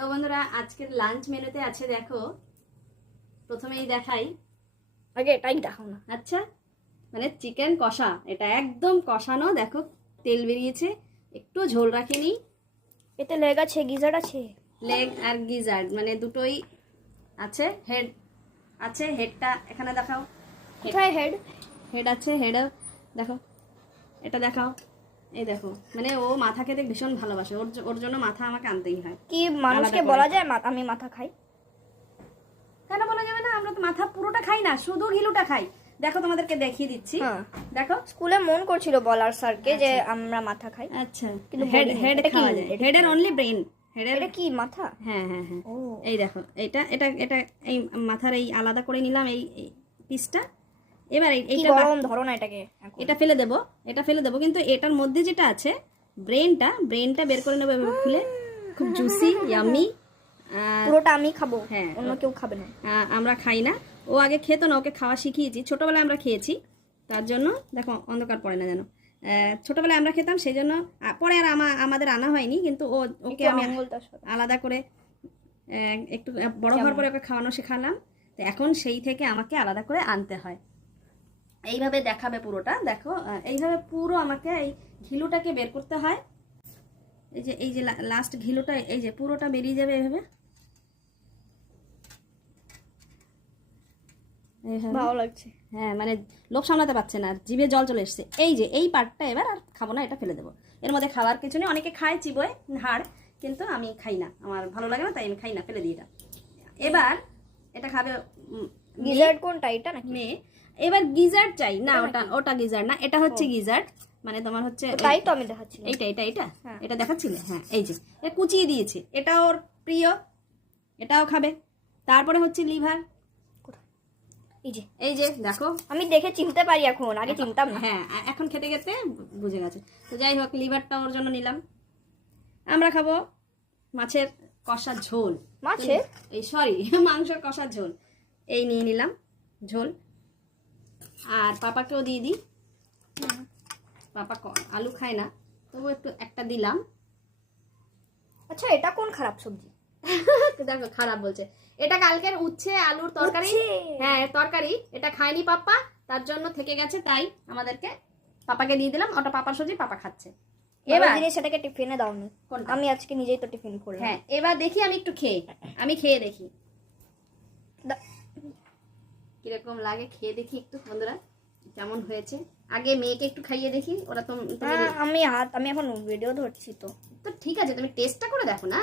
তো বন্ধুরা আজকের লাঞ্চ মেনুতে আছে, দেখো প্রথমেই দেখাই, আগে এটাই দেখাও না। আচ্ছা মানে চিকেন কষা, এটা একদম কষানো, দেখো তেল বেরিয়েছে, একটু ঝোল রাখিনি। এতে লেগ আছে, গিজার আছে, লেগ আর গিজার্ড মানে দুটোই আছে। হেড আছে, হেডটা এখানে দেখাও। কোথায় হেড? হেড আছে, হেডও দেখো, এটা দেখাও, এই দেখো। মানে ও মাথা খেতে ভীষণ ভালোবাসে, ওর জন্য মাথা আমাকে আনতেই হয়। কি মানুষকে বলা যায় আমি মাথা খাই? কেন বলা যাবে না? আমরা তো মাথা পুরোটা খাই না, শুধু ঘিলুটা খাই। দেখো তোমাদেরকে দেখিয়ে দিচ্ছি, দেখো। স্কুলে মন করছিল বলার স্যারকে যে আমরা মাথা খাই, আচ্ছা কিন্তু হেড খাওয়া যায়, হেডের অনলি ব্রেন। এটা কি মাথা? হ্যাঁ হ্যাঁ হ্যাঁ, এই দেখো, এটা এটা এটা এই মাথার এই আলাদা করে নিলাম এই পিসটা। এবার এইটা গরম ধরো না এটাকে, এটা ফেলে দেবো, এটা ফেলে দেবো, কিন্তু এটার মধ্যে যেটা আছে ব্রেনটা বের করে নেবো এভাবে খুলে, খুব জুসি ইয়াম্মি। পুরোটা আমি খাবো, হ্যাঁ, অন্য কেউ খাবে না। আমরা খাই না, ও আগে খেতো না, ওকে খাওয়া শিখিয়েছি, ছোটবেলায় আমরা খেয়েছি, তার জন্য দেখো অন্ধকার পড়ে না যেন। ছোটবেলায় আমরা খেতাম, সেই জন্য পরে আর আমাদের আনা হয়নি, কিন্তু ওকে আমি আলাদা করে একটু বড় হওয়ার পরে ওকে খাওয়ানো শেখালাম, তো এখন সেই থেকে আমাকে আলাদা করে আনতে হয়। এইভাবে দেখাবে পুরোটা, দেখো এইভাবে পুরো আমাকে এই ঘিলুটাকে বের করতে হয়। এই যে লাস্ট ঘিলুটা, এই যে পুরোটা বেরিয়ে যাবে এইভাবে। ভালো লাগছে, হ্যাঁ মানে লোভ সামলাতে পারছে না, জিভে জল চলে এসছে। এই যে এই পার্টটা এবার আর খাবো না, এটা ফেলে দেবো। এর মধ্যে খাওয়ার কিছু নেই, অনেকে খায় চিবোয় হাড়, কিন্তু আমি খাই না, আমার ভালো লাগে না, তাই আমি খাই না, ফেলে দিই এটা। এবার এটা খাবে গিজার্ড কোনটা, এটা নাকি মেয়ে? এবার গিজার্ড চাই না, ওটা গিজার্ড না, এটা হচ্ছে গিজার্ড, মানে তোমার হচ্ছে তাই তো আমি দেখাচ্ছি। এটা দেখাচ্ছিলে, হ্যাঁ এই যে এটা কুচিয়ে দিয়েছে, এটা ওর প্রিয়, এটাও খাবে। তারপরে হচ্ছে লিভার, এই যে দেখো, আমি দেখে চিনতে পারি এখন, আগে চিনতাম না। হ্যাঁ এখন খেতে খেতে বুঝে গেছে। তো যাই হোক, লিভারটা ওর জন্য নিলাম। আমরা খাবো মাছের কষা ঝোল, মাছের মাংসের কষা ঝোল, এই নিয়ে নিলাম ঝোল। আর পাপাকেও দিয়ে দিই, পাপা আলু খায় না, তবু একটা দিলাম। আচ্ছা এটা কোন খারাপ সবজি? দেখো খারাপ বলছে, এটা কালকের উচ্ছে আলুর তরকারি, হ্যাঁ তরকারি, এটা খায়নি পাপা, তার জন্য থেকে গেছে, তাই আমাদেরকে পাপাকে দিয়ে দিলাম, ওটা পাপার সবজি, পাপা খাচ্ছে। এবার সেটাকে টিফিনে দাওনি, আমি আজকে নিজেই তো টিফিন করলাম। হ্যাঁ এবার দেখি, আমি খেয়ে দেখি কিরকম লাগে, খেয়ে দেখি একটু বন্ধুরা কেমন হয়েছে। আগে মেয়েকে একটু খাইয়ে দেখি, ওরা তো আমি এখন ভিডিও ধরছি, তো ঠিক আছে, তুমি টেস্টটা করে দেখো না।